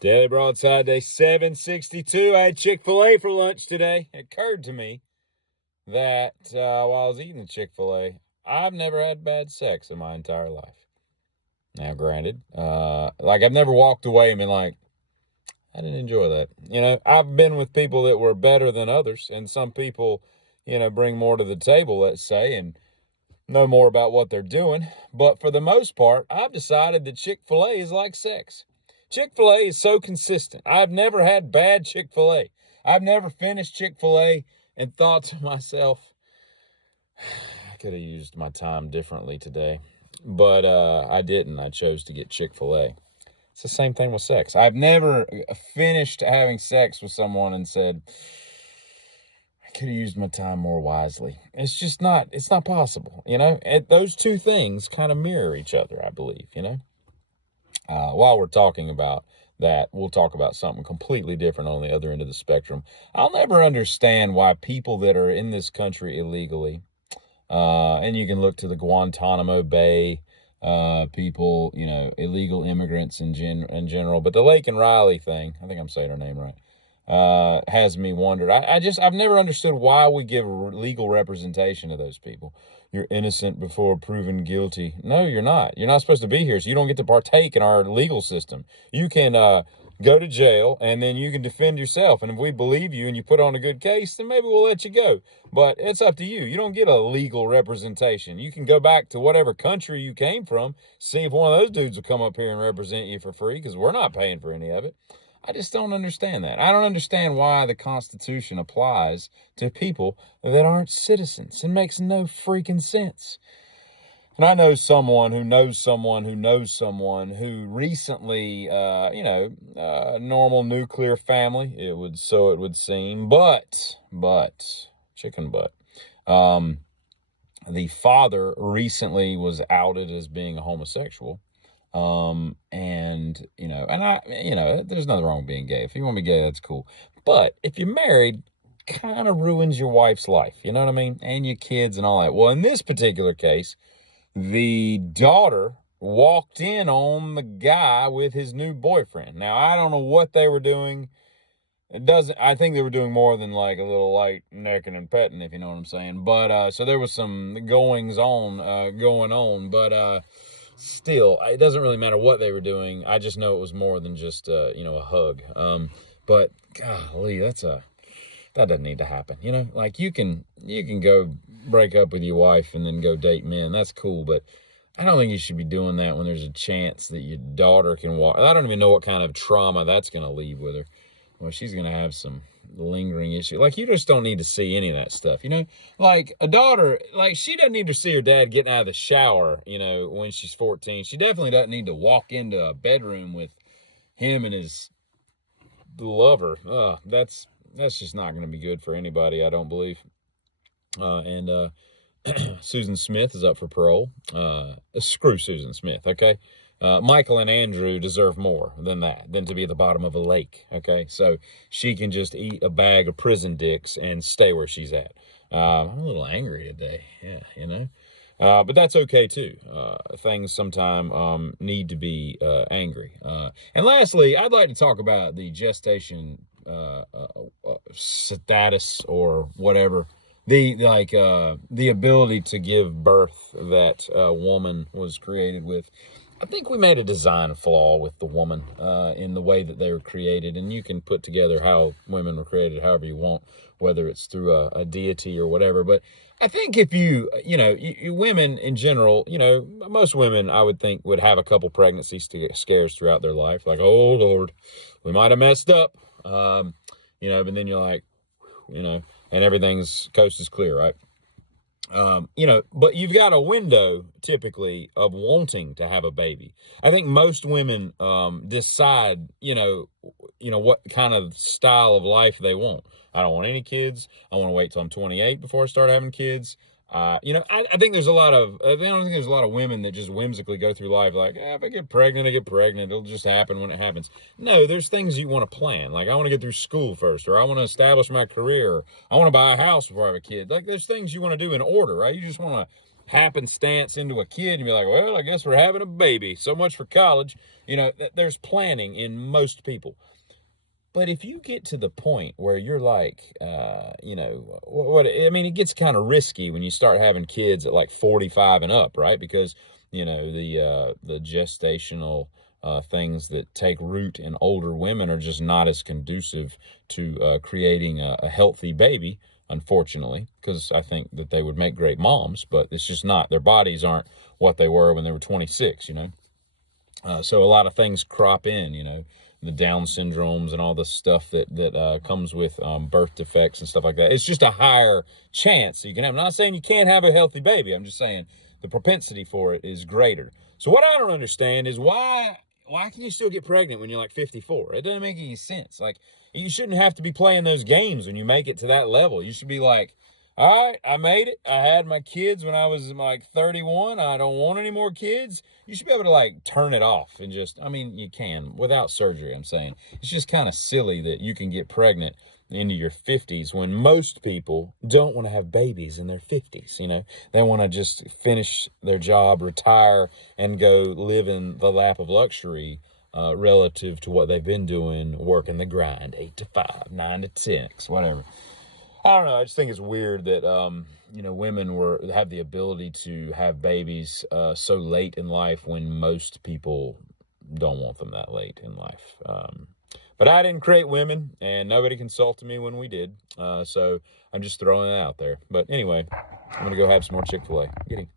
Daily Broadside, day 762. I had Chick-fil-A for lunch today. It occurred to me that while I was eating the Chick-fil-A, I've never had bad sex in my entire life. Now, granted, I've never walked away and been like, I didn't enjoy that. I've been with people that were better than others, and some people, bring more to the table, let's say, and know more about what they're doing. But for the most part, I've decided that Chick-fil-A is like sex. Chick-fil-A is so consistent. I've never had bad Chick-fil-A. I've never finished Chick-fil-A and thought to myself, I could have used my time differently today. But I didn't. I chose to get Chick-fil-A. It's the same thing with sex. I've never finished having sex with someone and said, I could have used my time more wisely. It's not possible, those two things kind of mirror each other, I believe, While we're talking about that, we'll talk about something completely different on the other end of the spectrum. I'll never understand why people that are in this country illegally, and you can look to the Guantanamo Bay people, illegal immigrants in general, but the Lake and Riley thing, I think I'm saying her name right, has me wondered. I've never understood why we give legal representation to those people. You're innocent before proven guilty. No, you're not. You're not supposed to be here, so you don't get to partake in our legal system. You can go to jail, and then you can defend yourself. And if we believe you and you put on a good case, then maybe we'll let you go. But it's up to you. You don't get a legal representation. You can go back to whatever country you came from, see if one of those dudes will come up here and represent you for free, because we're not paying for any of it. I just don't understand that. I don't understand why the Constitution applies to people that aren't citizens. It makes no freaking sense. And I know someone who knows someone who knows someone who recently, normal nuclear family, it would seem, but, chicken butt. The father recently was outed as being a homosexual. There's nothing wrong with being gay. If you want to be gay, that's cool. But if you're married, kind of ruins your wife's life. You know what I mean? And your kids and all that. Well, in this particular case, the daughter walked in on the guy with his new boyfriend. Now, I don't know what they were doing. I think they were doing more than like a little light necking and petting, if you know what I'm saying. But, so there was some going on, but, still, it doesn't really matter what they were doing. I just know it was more than just, a hug. But golly, that doesn't need to happen. You can go break up with your wife and then go date men. That's cool. But I don't think you should be doing that when there's a chance that your daughter can walk. I don't even know what kind of trauma that's going to leave with her. Well, she's going to have some lingering issue. You just don't need to see any of that stuff, Like, a daughter, she doesn't need to see her dad getting out of the shower, when she's 14. She definitely doesn't need to walk into a bedroom with him and his lover. That's just not going to be good for anybody, I don't believe. Susan Smith is up for parole. Screw Susan Smith, okay? Michael and Andrew deserve more than that, than to be at the bottom of a lake, okay? So she can just eat a bag of prison dicks and stay where she's at. I'm a little angry today, yeah, but that's okay, too. Things sometimes need to be angry. And lastly, I'd like to talk about the gestation status or whatever. The ability to give birth that a woman was created with. I think we made a design flaw with the woman in the way that they were created, and you can put together how women were created however you want, whether it's through a deity or whatever. But I think if you women in general, most women I would think would have a couple pregnancy scares throughout their life, like, oh Lord, we might have messed up, but then you're like, and everything's coast is clear, right? But you've got a window typically of wanting to have a baby. I think most women decide, what kind of style of life they want. I don't want any kids. I want to wait till I'm 28 before I start having kids. I think there's a lot of, I don't think there's a lot of women that just whimsically go through life like, if I get pregnant, I get pregnant. It'll just happen when it happens. No, there's things you want to plan. Like, I want to get through school first, or I want to establish my career. Or I want to buy a house before I have a kid. Like, there's things you want to do in order, right? You just want to happenstance into a kid and be like, well, I guess we're having a baby. So much for college. There's planning in most people. But if you get to the point where you're like, it gets kind of risky when you start having kids at like 45 and up, right? Because, the gestational things that take root in older women are just not as conducive to creating a healthy baby, unfortunately, because I think that they would make great moms, but it's just not. Their bodies aren't what they were when they were 26, so a lot of things crop in, the Down syndromes and all the stuff that comes with birth defects and stuff like that. It's just a higher chance you can have. I'm not saying you can't have a healthy baby. I'm just saying the propensity for it is greater. So what I don't understand is why can you still get pregnant when you're like 54? It doesn't make any sense. Like, you shouldn't have to be playing those games when you make it to that level. You should be like, all right, I made it. I had my kids when I was like 31. I don't want any more kids. You should be able to like turn it off and you can without surgery. I'm saying it's just kind of silly that you can get pregnant into your 50s when most people don't want to have babies in their 50s. They want to just finish their job, retire, and go live in the lap of luxury relative to what they've been doing, working the grind, 8 to 5, 9 to 6, whatever. I don't know. I just think it's weird that, women have the ability to have babies so late in life when most people don't want them that late in life. But I didn't create women, and nobody consulted me when we did. So I'm just throwing it out there. But anyway, I'm going to go have some more Chick-fil-A. Get him.